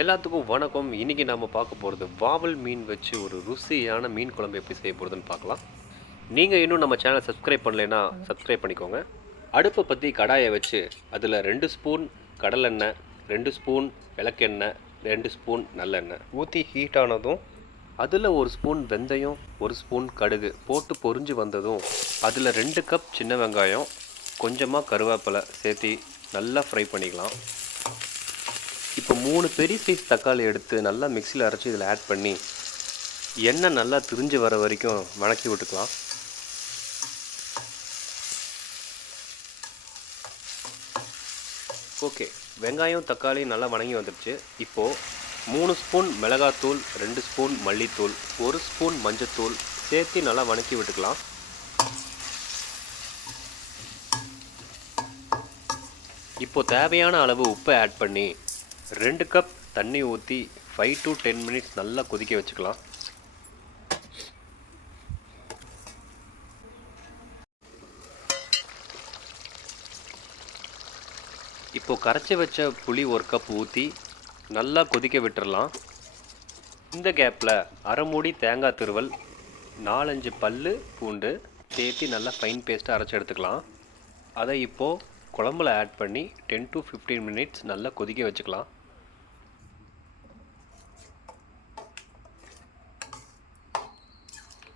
எல்லாத்துக்கும் வணக்கம். இன்றைக்கி நம்ம பார்க்க போகிறது வாவல் மீன் வச்சு ஒரு ருசியான மீன் குழம்பு எப்படி செய்ய போகிறதுன்னு பார்க்கலாம். நீங்கள் இன்னும் நம்ம சேனலை சப்ஸ்கிரைப் பண்ணலைன்னா சப்ஸ்கிரைப் பண்ணிக்கோங்க. அடுப்பை பற்றி கடாயை வச்சு அதில் 2 ஸ்பூன் கடலெண்ணெய், 2 ஸ்பூன் விளக்கெண்ணெய், 2 ஸ்பூன் நல்லெண்ணெய் ஊற்றி ஹீட் ஆனதும் அதில் 1 ஸ்பூன் வெந்தயம், 1 ஸ்பூன் கடுகு போட்டு பொரிஞ்சு வந்ததும் அதில் 2 கப் சின்ன வெங்காயம், கொஞ்சமாக கருவேப்பிலை சேர்த்து நல்லா ஃப்ரை பண்ணிக்கலாம். இப்போ 3 பெரிய சைஸ் தக்காளி எடுத்து நல்லா மிக்சியில் அரைச்சி இதில் ஆட் பண்ணி எண்ணெய் நல்லா திரிஞ்சு வர வரைக்கும் வணக்கி விட்டுக்கலாம். ஓகே, வெங்காயம் தக்காளி நல்லா வணங்கி வந்துடுச்சு. இப்போது 3 ஸ்பூன் மிளகாத்தூள், 2 ஸ்பூன் மல்லித்தூள், 1 ஸ்பூன் மஞ்சத்தூள் சேர்த்து நல்லா வணக்கி விட்டுக்கலாம். இப்போது தேவையான அளவு உப்பை ஆட் பண்ணி 2 கப் தண்ணி ஊற்றி 5 to 10 மினிட்ஸ் நல்லா கொதிக்க வச்சுக்கலாம். இப்போது கரைச்சி வச்ச புளி 1 கப் ஊற்றி நல்லா கொதிக்க விட்டுடலாம். இந்த கேப்பில் அரை மூடி தேங்காய் துருவல், 4-5 பல்லு பூண்டு சேர்த்து நல்லா ஃபைன் பேஸ்ட்டாக அரைச்சி எடுத்துக்கலாம். அதை இப்போது குழம்புல ஆட் பண்ணி 10 to 15 மினிட்ஸ் நல்லா கொதிக்க வச்சுக்கலாம்.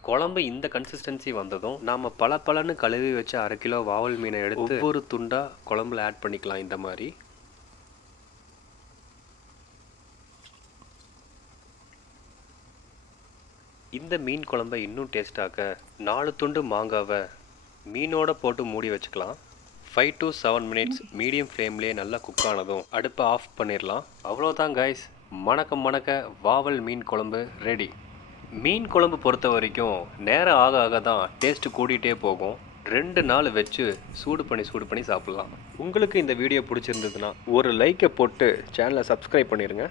குழம்பு இந்த கன்சிஸ்டன்சி வந்ததும் நாம் பலன்னு கழுவி வச்ச 1/2 கிலோ வாவல் மீனை எடுத்து ஒவ்வொரு துண்டாக குழம்புல ஆட் பண்ணிக்கலாம். இந்த மாதிரி இந்த மீன் குழம்பை இன்னும் டேஸ்டாக்க 4 துண்டு மாங்காவை மீனோட போட்டு மூடி வச்சுக்கலாம். 5 to 7 மினிட்ஸ் மீடியம் ஃப்ளேம்லேயே நல்லா குக் ஆனதும் அடுப்பை ஆஃப் பண்ணிடலாம். அவ்வளோதான் கைஸ், மணக்க வாவல் மீன் குழம்பு ரெடி. மீன் குழம்பு பொறுத்த வரைக்கும் நேரம் ஆக ஆக தான் டேஸ்ட்டு கூட்டிகிட்டே போகும். 2 நாள் வச்சு சூடு பண்ணி சாப்பிட்லாம். உங்களுக்கு இந்த வீடியோ பிடிச்சிருந்ததுன்னா ஒரு லைக்கை போட்டு சேனலை சப்ஸ்கிரைப் பண்ணிடுங்க.